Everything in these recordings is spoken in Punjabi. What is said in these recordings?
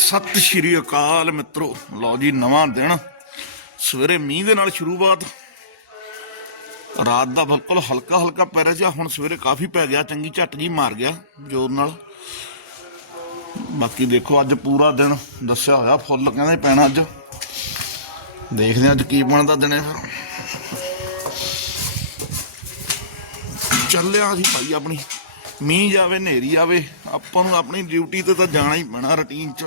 ਸਤਿ ਸ਼੍ਰੀ ਅਕਾਲ ਮਿੱਤਰੋ। ਲਓ ਜੀ, ਨਵਾਂ ਦਿਨ। ਸਵੇਰੇ ਮੀਂਹ ਦੇ ਨਾਲ ਸ਼ੁਰੂਆਤ। ਰਾਤ ਦਾ ਬਿਲਕੁਲ ਹਲਕਾ ਹਲਕਾ ਪੈ ਰਿਹਾ ਸੀ, ਹੁਣ ਸਵੇਰੇ ਕਾਫੀ ਪੈ ਗਿਆ, ਚੰਗੀ ਝੱਟ ਜੀ ਮਾਰ ਗਿਆ, ਜ਼ੋਰ ਨਾਲ। ਬਾਕੀ ਦੇਖੋ, ਅੱਜ ਪੂਰਾ ਦਿਨ ਦੱਸਿਆ ਹੋਇਆ, ਫੁੱਲ ਕਹਿੰਦੇ ਪੈਣਾ ਅੱਜ। ਦੇਖਦੇ ਹਾਂ ਅੱਜ ਕੀ ਬਣਦਾ ਦਿਨੇ ਫਿਰ। ਚੱਲਿਆ ਸੀ ਭਾਈ ਆਪਣੀ। ਮੀਂਹ ਜਾਵੇ, ਹਨੇਰੀ ਆਵੇ, ਆਪਾਂ ਨੂੰ ਆਪਣੀ ਡਿਊਟੀ ਤੇ ਤਾਂ ਜਾਣਾ ਹੀ ਪੈਣਾ, ਰੁਟੀਨ 'ਚ।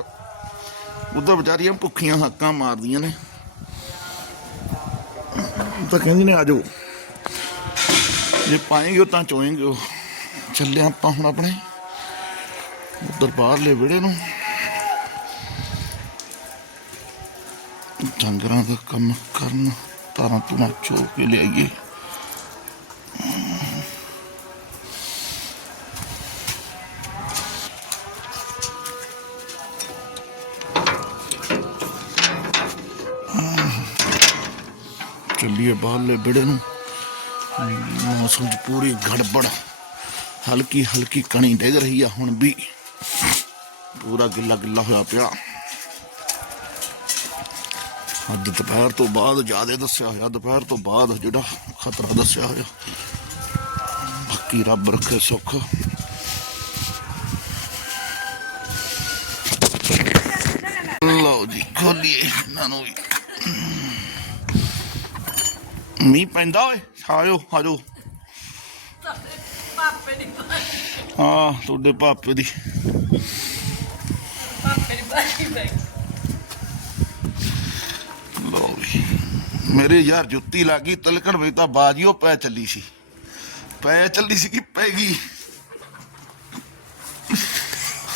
ਉਧਰ ਵਿਚਾਰੀਆਂ ਭੁੱਖੀਆਂ ਹੱਕਾਂ ਮਾਰਦੀਆਂ ਨੇ। ਤਾਂ ਕਹਿੰਦੀ ਨੇ ਆਜੋ। ਜੇ ਪਾਏਂਗੇ ਤਾਂ ਚੋਏਂਗੇ ਉਹ। ਚੱਲੇ ਆਪਾਂ ਹੁਣ ਆਪਣੇ ਉਧਰ ਬਾਹਰਲੇ ਵਿਹੜੇ ਨੂੰ। ਡੰਗਰਾਂ ਦਾ ਕੰਮ ਕਰਨ ਤਾਰਾਂ ਤੁਮਾਂ ਚੋ ਕੇ ਲਿਆਈਏ। ਚੱਲੀਏ ਬਾਹਰਲੇ ਵਿਹੜੇ ਨੂੰ। ਮੌਸਮ ਚ ਪੂਰੀ ਗੜਬੜ। ਹਲਕੀ ਹਲਕੀ ਕਣੀ ਡਿੱਗ ਰਹੀ ਆ ਹੁਣ ਵੀ। ਪੂਰਾ ਗਿੱਲਾ ਗਿੱਲਾ ਹੋਇਆ ਪਿਆ। ਅੱਜ ਦੁਪਹਿਰ ਤੋਂ ਬਾਅਦ ਜ਼ਿਆਦਾ ਦੱਸਿਆ ਹੋਇਆ, ਦੁਪਹਿਰ ਤੋਂ ਬਾਅਦ ਜਿਹੜਾ ਖਤਰਾ ਦੱਸਿਆ ਹੋਇਆ। ਬਾਕੀ ਰੱਬ ਰੱਖੇ ਸੁੱਖ। ਲਓ ਜੀ, ਖੋਲੀਏ ਇਹਨਾਂ ਨੂੰ ਮੀਂਹ ਪੈਂਦਾ ਓਏ ਆਜੋ ਆਜੋ ਪਾਪੇ ਦੀ ਹਾਂ ਤੁਹਾਡੇ ਪਾਪੇ ਦੀ ਪਾਪੇ ਦੀ ਬਾਜੀ ਬੈਗ ਵੀ ਮੇਰੇ ਯਾਰ ਜੁੱਤੀ ਲੱਗੀ ਤਲਕਣ ਵਿੱਚ ਤਾਂ ਬਾਜੀ ਉਹ ਪੈ ਚੱਲੀ ਸੀ ਪੈ ਚੱਲੀ ਸੀ ਕਿ ਪੈ ਗਈ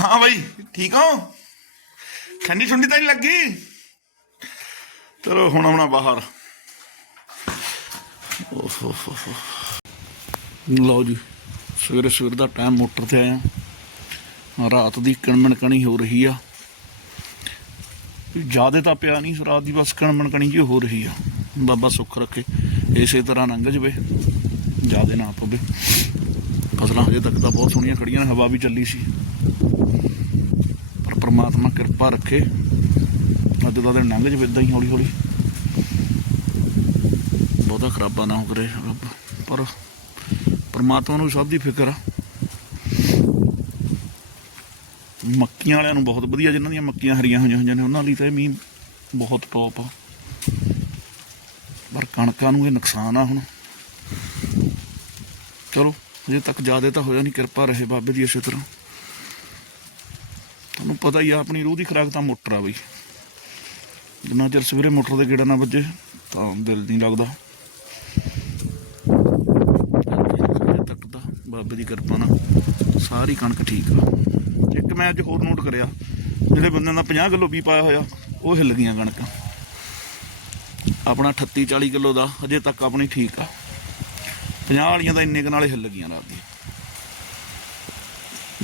ਹਾਂ ਭਾਈ ਠੀਕ ਹੋ ਠੰਡੀ ਠੰਡੀ ਤਾਂ ਨਹੀਂ ਲੱਗੀ ਚਲੋ ਹੁਣ ਆਉਣਾ ਬਾਹਰ ਓਹ ਹੋ ਹੋ ਲਓ ਜੀ, ਸਵੇਰੇ ਸਵੇਰ ਦਾ ਟਾਈਮ ਮੋਟਰ ਤੇ ਆਇਆ ਰਾਤ ਦੀ ਕਣਮਣ ਕਣੀ ਹੋ ਰਹੀ ਆ। ਜਿਆਦੇ ਤਾਂ ਪਿਆ ਨਹੀਂ, ਰਾਤ ਦੀ ਬਸ ਕਣਮਣ ਕਣੀ ਜੀ ਹੋ ਰਹੀ ਆ। ਬਾਬਾ ਸੁੱਖ ਰੱਖੇ, ਇਸੇ ਤਰ੍ਹਾਂ ਲੰਘ ਜਵੇ, ਜਿਆਦੇ ਨਾ ਪਵੇ। ਫਸਲਾਂ ਹਜੇ ਤੱਕ ਤਾਂ ਬਹੁਤ ਸੋਹਣੀਆਂ ਖੜੀਆਂ ਨੇ, ਹਵਾ ਵੀ ਚੱਲੀ ਸੀ। ਪਰ ਪ੍ਰਮਾਤਮਾ ਕਿਰਪਾ ਰੱਖੇ, ਅੱਜ ਦਾ ਦਿਨ ਲੰਘ ਜਵੇ ਇਦਾਂ ਹੀ ਹੌਲੀ ਹੌਲੀ ਬਹੁਤਾ ਖਰਾਬਾ ਨਾ ਹੋ ਕਰੇ ਰੱਬ। ਪਰ ਪ੍ਰਮਾਤਮਾ ਨੂੰ ਸਭ ਦੀ ਫਿਕਰ ਆ। ਮੱਕੀਆਂ ਵਾਲਿਆਂ ਨੂੰ ਬਹੁਤ ਵਧੀਆ, ਜਿਨ੍ਹਾਂ ਦੀਆਂ ਮੱਕੀਆਂ ਹਰੀਆਂ ਹੋਈਆਂ ਹੋਈਆਂ ਨੇ, ਉਹਨਾਂ ਲਈ ਤਾਂ ਇਹ ਮੀਂਹ ਬਹੁਤ ਟੌਪ ਆ। ਪਰ ਕਣਕਾਂ ਨੂੰ ਇਹ ਨੁਕਸਾਨ ਆ ਹੁਣ। ਚਲੋ ਅਜੇ ਤੱਕ ਜ਼ਿਆਦਾ ਤਾਂ ਹੋਇਆ ਨਹੀਂ, ਕਿਰਪਾ ਰਹੇ ਬਾਬੇ ਦੀ ਇਸੇ ਤਰ੍ਹਾਂ। ਤੁਹਾਨੂੰ ਪਤਾ ਹੀ ਆ, ਆਪਣੀ ਰੂਹ ਦੀ ਖੁਰਾਕ ਤਾਂ ਮੋਟਰ ਆ ਬਈ। ਜਿੰਨਾ ਚਿਰ ਸਵੇਰੇ ਮੋਟਰ ਦੇ ਗੇੜਾ ਨਾ ਵੱਜੇ, ਤਾਂ ਦਿਲ ਨਹੀਂ ਲੱਗਦਾ ਅਜੇ ਤੱਕ ਤਾਂ ਬਾਬੇ ਦੀ ਕਿਰਪਾ ਨਾਲ ਸਾਰੀ ਕਣਕ ਠੀਕ ਆ। ਇੱਕ ਮੈਂ ਅੱਜ ਹੋਰ ਨੋਟ ਕਰਿਆ, ਜਿਹੜੇ ਬੰਦੇ ਦਾ 50 ਕਿਲੋ ਵੀ ਪਾਇਆ ਹੋਇਆ, ਉਹ ਹਿੱਲ ਗਈਆਂ ਕਣਕਾਂ। ਆਪਣਾ 38 40 ਕਿਲੋ ਦਾ ਅਜੇ ਤੱਕ ਆਪਣੀ ਠੀਕ ਆ। 50 ਵਾਲੀਆਂ ਦਾ ਇੰਨੇ ਕੁ ਨਾਲੇ ਹਿੱਲ ਗਈਆਂ ਰਾਤ ਦੀ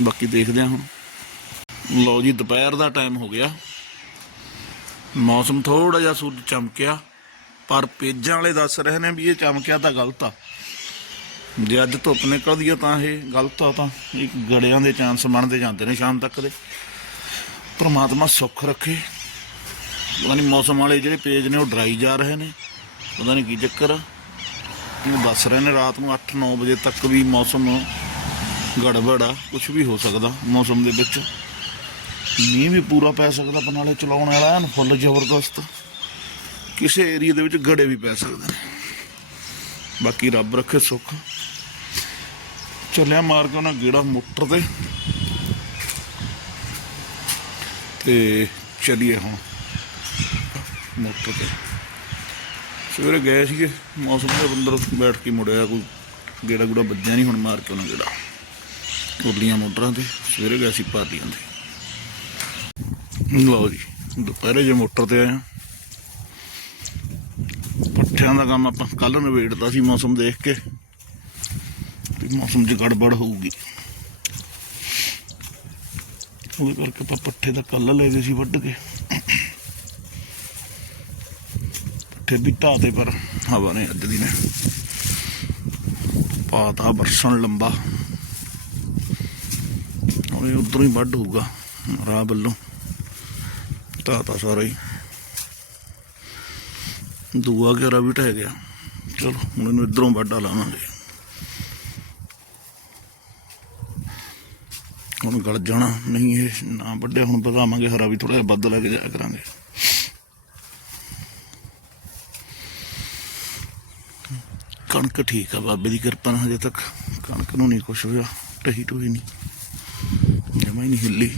ਬਾਕੀ ਦੇਖਦੇ ਹਾਂ ਹੁਣ। ਲਓ ਜੀ, ਦੁਪਹਿਰ ਦਾ ਟਾਈਮ ਹੋ ਗਿਆ। ਮੌਸਮ ਥੋੜਾ ਜਿਹਾ ਸੂਰਜ ਚਮਕਿਆ, ਪਰ ਪੇਜਾਂ ਵਾਲੇ ਦੱਸ ਰਹੇ ਨੇ ਵੀ ਇਹ ਚਮਕਿਆ ਤਾਂ ਗਲਤ ਆ। ਜੇ ਅੱਜ ਧੁੱਪ ਨਿਕਲਦੀ ਆ ਤਾਂ ਇਹ ਗਲਤ ਆ ਤਾਂ ਇਹ ਗੜਿਆਂ ਦੇ ਚਾਂਸ ਬਣਦੇ ਜਾਂਦੇ ਨੇ ਸ਼ਾਮ ਤੱਕ ਦੇ। ਪਰਮਾਤਮਾ ਸੁੱਖ ਰੱਖੇ। ਪਤਾ ਨਹੀਂ ਮੌਸਮ ਵਾਲੇ ਜਿਹੜੇ ਪੇਜ ਨੇ ਉਹ ਡਰਾਈ ਜਾ ਰਹੇ ਨੇ। ਪਤਾ ਨਹੀਂ ਕੀ ਚੱਕਰ ਆ। ਇਹ ਦੱਸ ਰਹੇ ਨੇ ਰਾਤ ਨੂੰ 8-9 ਵਜੇ ਤੱਕ ਵੀ ਮੌਸਮ ਗੜਬੜ ਆ। ਕੁਝ ਵੀ ਹੋ ਸਕਦਾ ਮੌਸਮ ਦੇ ਵਿੱਚ। ਮੀਂਹ ਵੀ ਪੂਰਾ ਪੈ ਸਕਦਾ ਬਨਾਲੇ ਚਲਾਉਣ ਵਾਲਾ ਐਨ ਫੁੱਲ ਜ਼ਬਰਦਸਤ। ਕਿਸੇ ਏਰੀਆ ਦੇ ਵਿੱਚ ਗੜੇ ਵੀ ਪੈ ਸਕਦੇ ਨੇ। ਬਾਕੀ ਰੱਬ ਰੱਖੇ ਸੁੱਖ। ਚੱਲਿਆ ਮਾਰ ਕੇ ਉਹਨਾਂ ਗੇੜਾ ਮੋਟਰ ਤੇ। ਤੇ ਚੱਲੀਏ ਹੁਣ ਮੋਟਰ ਤੇ। ਸਵੇਰੇ ਗਏ ਸੀਗੇ, ਮੌਸਮ ਦੇ ਅੰਦਰ ਬੈਠ ਕੇ ਮੁੜਿਆ, ਕੋਈ ਗੇੜਾ ਗੁੜਾ ਵੱਜਿਆ ਨਹੀਂ ਹੁਣ ਮਾਰ ਕੇ ਉਹਨਾਂ ਗੇੜਾ। ਉਰਲੀਆਂ ਮੋਟਰਾਂ ਤੇ, ਸਵੇਰੇ ਗਏ ਸੀ ਪਾਰਟੀਆਂ ਤੇ। ਲਓ ਜੀ, ਦੁਪਹਿਰੇ ਜੇ ਮੋਟਰ ਤੇ ਆਇਆ ਪੱਠਿਆਂ ਦਾ ਕੰਮ ਆਪਾਂ ਕੱਲ ਨਵੇੜਤਾ ਸੀ ਮੌਸਮ ਦੇਖ ਕੇ। ਵੀ ਮੌਸਮ 'ਚ ਗੜਬੜ ਹੋਊਗੀ। ਉਹਦੇ ਕਰਕੇ ਆਪਾਂ ਪੱਠੇ ਦਾ ਕੱਲ ਲੈ ਗਏ ਸੀ ਵੱਢ ਕੇ। ਪੱਠੇ ਵੀ ਢਾਹ ਤੇ, ਪਰ ਹਵਾ ਨੇ ਅੱਜ ਦੀ ਨੇ। ਪਾਤਾ ਬਰਸਣ ਲੰਬਾ। ਉਹ ਉਧਰੋਂ ਹੀ ਵੱਢ ਹੋਊਗਾ, ਰਾਹ ਵੱਲੋਂ। ਤਾਂ ਤਾਂ ਸਾਰਾ ਹੀ। ਦੂਆ ਘੇਰਾ ਵੀ ਢਹਿ ਗਿਆ। ਚਲੋ, ਹੁਣ ਇਹਨੂੰ ਇਧਰੋਂ ਵੱਡਾ ਲਾਵਾਂਗੇ। ਹੁਣ ਗਲ ਜਾਣਾ ਨਹੀਂ ਇਹ, ਨਾ ਵੱਡੇ ਹੁਣ ਵਧਾਵਾਂਗੇ, ਹਰਾ ਵੀ ਥੋੜਾ ਜਿਹਾ ਵੱਧ ਲੈ ਜਾਇਆ ਕਰਾਂਗੇ। ਕਣਕ ਠੀਕ ਆ, ਬਾਬੇ ਦੀ ਕਿਰਪਾ ਨਾਲ ਹਜੇ ਤੱਕ ਕਣਕ ਨੂੰ ਨਹੀਂ ਕੁਛ ਹੋਇਆ, ਟਹੀ ਟੂਹੀ ਨਹੀਂ, ਜਮਾ ਹੀ ਨਹੀਂ ਹਿੱਲੀ।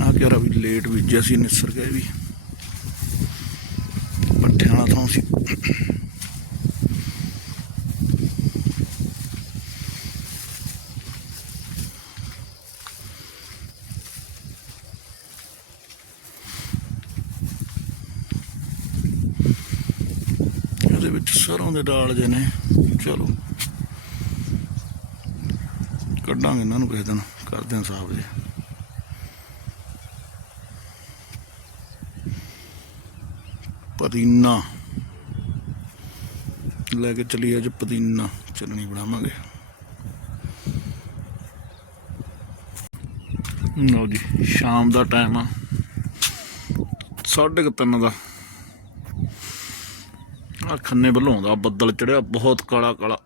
ਆ ਕਿਹੜਾ ਵੀ ਲੇਟ ਬੀਜਿਆ ਸੀ, ਨਿਸਰ ਗਏ ਵੀ। ਪੱਠਿਆਂ ਵਾਲਾ ਇਹਦੇ ਵਿੱਚ ਸਰੋਂ ਦੇ ਡਾਲ ਜੇ ਨੇ, ਚਲੋ। ਕੱਢਾਂਗੇ ਇਹਨਾਂ ਨੂੰ ਕਿਸੇ ਦਿਨ, ਕਰਦੇ ਹਾਂ ਸਾਫ਼ ਜੀ। ਪਦੀਨਾ। ਲੈ ਕੇ ਚਲੀ ਅੱਜ ਪੁਦੀਨਾ ਚਟਣੀ ਬਣਾਵਾਂਗੇ। ਲਓ ਜੀ, ਸ਼ਾਮ ਦਾ ਟਾਈਮ ਆ। ਸਾਢੇ ਕੁ ਤਿੰਨ ਦਾ। ਆ ਖੰਨੇ ਵੱਲੋਂ ਆਉਂਦਾ, ਬੱਦਲ ਚੜਿਆ, ਬਹੁਤ ਕਾਲਾ ਕਾਲਾ।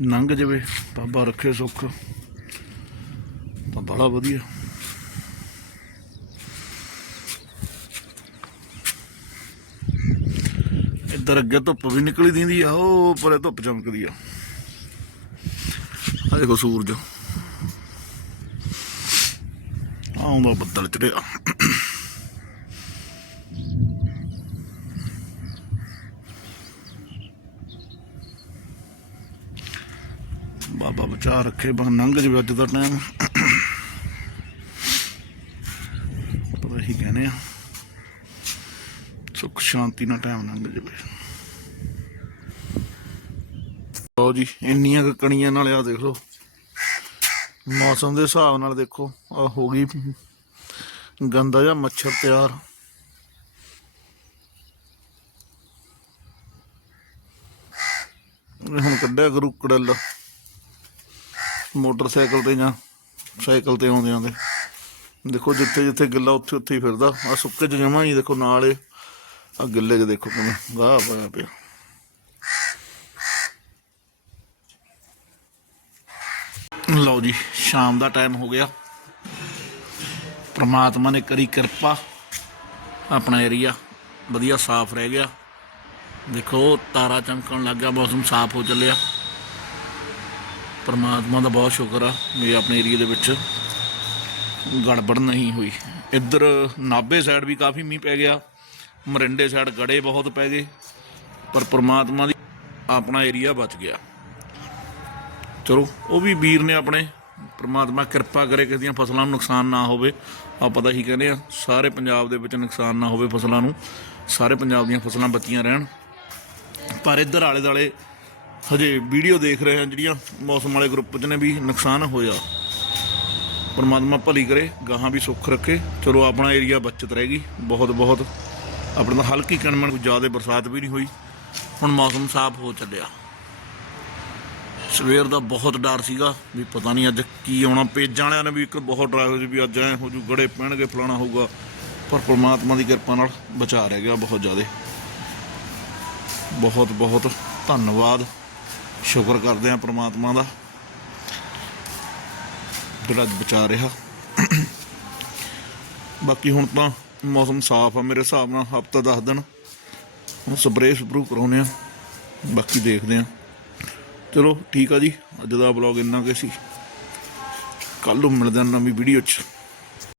ਲੰਘ ਜਵੇ, ਬਾਬਾ ਰੱਖੇ ਸੁੱਖ। ਤਾਂ ਬੜਾ ਵਧੀਆ। ਇੱਧਰ ਅੱਗੇ ਧੁੱਪ ਵੀ ਨਿਕਲੀ ਦਿੰਦੀ ਆ, ਉਹ ਪਰੇ ਧੁੱਪ ਚਮਕਦੀ ਆ। ਆ ਦੇਖੋ ਸੂਰਜ। ਆਉਂਦਾ ਬੱਦਲ ਚੜਿਆ। ਬਾਬਾ ਬਚਾ ਰੱਖੇ, ਬਸ ਲੰਘ ਜਵੇ ਅੱਜ ਦਾ ਟਾਈਮ ਪਤਾ ਹੀ ਕਹਿੰਦੇ ਆ ਸੁੱਖ ਸ਼ਾਂਤੀ ਨਾਲ ਟਾਈਮ ਲੰਘ ਜਾਵੇ। ਲਓ ਜੀ, ਇੰਨੀਆਂ ਕਣੀਆਂ ਨਾਲ ਆ ਦੇਖ ਲਓ। ਮੌਸਮ ਦੇ ਹਿਸਾਬ ਨਾਲ ਦੇਖੋ ਆ ਹੋ ਗਈ ਗੰਦਾ ਜਿਹਾ ਮੱਛਰ ਤਿਆਰ। ਹੁਣ ਕੱਢਿਆ ਕਰੂ ਕੜਲ। ਮੋਟਰਸਾਈਕਲ ਤੇ ਜਾਂ ਸਾਈਕਲ ਤੇ ਆਉਂਦੇ ਆਉਂਦੇ ਦੇਖੋ, ਜਿੱਥੇ ਜਿੱਥੇ ਗਿੱਲਾ, ਉੱਥੇ ਉੱਥੇ ਹੀ ਫਿਰਦਾ। ਆ ਸੁੱਕੇ ਚ ਜਮਾ ਹੀ ਦੇਖੋ, ਨਾਲ ਆ ਗਿੱਲੇ ਚ ਦੇਖੋ ਕਿਵੇਂ, ਗਾਹ ਪਾਇਆ ਪਿਆ। ਲਓ ਜੀ, ਸ਼ਾਮ ਦਾ ਟਾਈਮ ਹੋ ਗਿਆ। ਪ੍ਰਮਾਤਮਾ ਨੇ ਕਰੀ ਕਿਰਪਾ, ਆਪਣਾ ਏਰੀਆ ਵਧੀਆ ਸਾਫ਼ ਰਹਿ ਗਿਆ। ਦੇਖੋ, ਤਾਰਾ ਚਮਕਣ ਲੱਗ ਗਿਆ, ਮੌਸਮ ਸਾਫ਼ ਹੋ ਚੱਲਿਆ। ਪਰਮਾਤਮਾ ਦਾ ਬਹੁਤ ਸ਼ੁਕਰ ਆ ਵੀ ਆਪਣੇ ਏਰੀਆ ਦੇ ਵਿੱਚ ਗੜਬੜ ਨਹੀਂ ਹੋਈ। ਇੱਧਰ ਨਾਭੇ ਸਾਈਡ ਵੀ ਕਾਫੀ ਮੀਂਹ ਪੈ ਗਿਆ, ਮਰਿੰਡੇ ਸਾਈਡ ਗੜੇ ਬਹੁਤ ਪੈ ਗਏ, ਪਰ ਪਰਮਾਤਮਾ ਦੀ ਆਪਣਾ ਏਰੀਆ ਬਚ ਗਿਆ। ਚਲੋ, ਉਹ ਵੀ ਵੀਰ ਨੇ ਆਪਣੇ, ਪ੍ਰਮਾਤਮਾ ਕਿਰਪਾ ਕਰੇ ਕਿਸੇ ਦੀਆਂ ਫਸਲਾਂ ਨੂੰ ਨੁਕਸਾਨ ਨਾ ਹੋਵੇ। ਆਪਾਂ ਤਾਂ ਹੀ ਕਹਿੰਦੇ ਆ ਸਾਰੇ ਪੰਜਾਬ ਦੇ ਵਿੱਚ ਨੁਕਸਾਨ ਨਾ ਹੋਵੇ ਫਸਲਾਂ ਨੂੰ, ਸਾਰੇ ਪੰਜਾਬ ਦੀਆਂ ਫਸਲਾਂ ਬਚੀਆਂ ਰਹਿਣ। ਪਰ ਇੱਧਰ ਆਲੇ ਦਾਲੇ ਹਜੇ ਵੀਡੀਓ ਦੇਖ ਰਹੇ ਹਾਂ ਜਿਹੜੀਆਂ ਮੌਸਮ ਵਾਲੇ ਗਰੁੱਪ 'ਚ ਨੇ ਵੀ ਨੁਕਸਾਨ ਹੋਇਆ। ਪਰਮਾਤਮਾ ਭਲੀ ਕਰੇ, ਗਾਹਾਂ ਵੀ ਸੁੱਖ ਰੱਖੇ। ਚਲੋ, ਆਪਣਾ ਏਰੀਆ ਬਚਤ ਰਹੇਗੀ ਬਹੁਤ ਬਹੁਤ ਆਪਣੇ ਤਾਂ ਹਲਕੀ ਕਣਮਣ, ਕੋਈ ਜ਼ਿਆਦਾ ਬਰਸਾਤ ਵੀ ਨਹੀਂ ਹੋਈ। ਹੁਣ ਮੌਸਮ ਸਾਫ਼ ਹੋ ਚੱਲਿਆ। ਸਵੇਰ ਦਾ ਬਹੁਤ ਡਰ ਸੀਗਾ ਵੀ ਪਤਾ ਨਹੀਂ ਅੱਜ ਕੀ ਆਉਣਾ। ਪੇਜਾਂ ਵਾਲਿਆਂ ਨੇ ਵੀ ਇੱਕ ਬਹੁਤ ਡਰ ਹੋਇਆ ਸੀ ਵੀ ਅੱਜ ਐ ਹੋ ਜੂ, ਗੜੇ ਪੈਣਗੇ, ਫਲਾਣਾ ਹੋਊਗਾ। ਪਰ ਪ੍ਰਮਾਤਮਾ ਦੀ ਕਿਰਪਾ ਨਾਲ ਬਚਾ ਰਹਿ ਗਿਆ ਬਹੁਤ ਜ਼ਿਆਦਾ। ਬਹੁਤ ਬਹੁਤ ਧੰਨਵਾਦ। ਸ਼ੁਕਰ ਕਰਦੇ ਆ ਪ੍ਰਮਾਤਮਾ ਦਾ। ਜਿਹੜਾ ਅੱਜ ਬਚਾ ਰਿਹਾ। ਬਾਕੀ ਹੁਣ ਤਾਂ ਮੌਸਮ ਸਾਫ਼ ਆ ਮੇਰੇ ਹਿਸਾਬ ਨਾਲ, ਹਫਤਾ 10 ਦਿਨ। ਹੁਣ ਸਪਰੇਅ ਸਪਰੂ ਕਰਾਉਨੇ ਆ ਬਾਕੀ ਦੇਖਦੇ ਆ ਚਲੋ ਠੀਕ ਆ ਜੀ, ਅੱਜ ਦਾ ਵਲੌਗ ਇੰਨਾ ਕੁ ਸੀ। ਕੱਲ ਨੂੰ ਮਿਲਦੇ ਆ ਨਵੀਂ ਵੀਡੀਓ 'ਚ।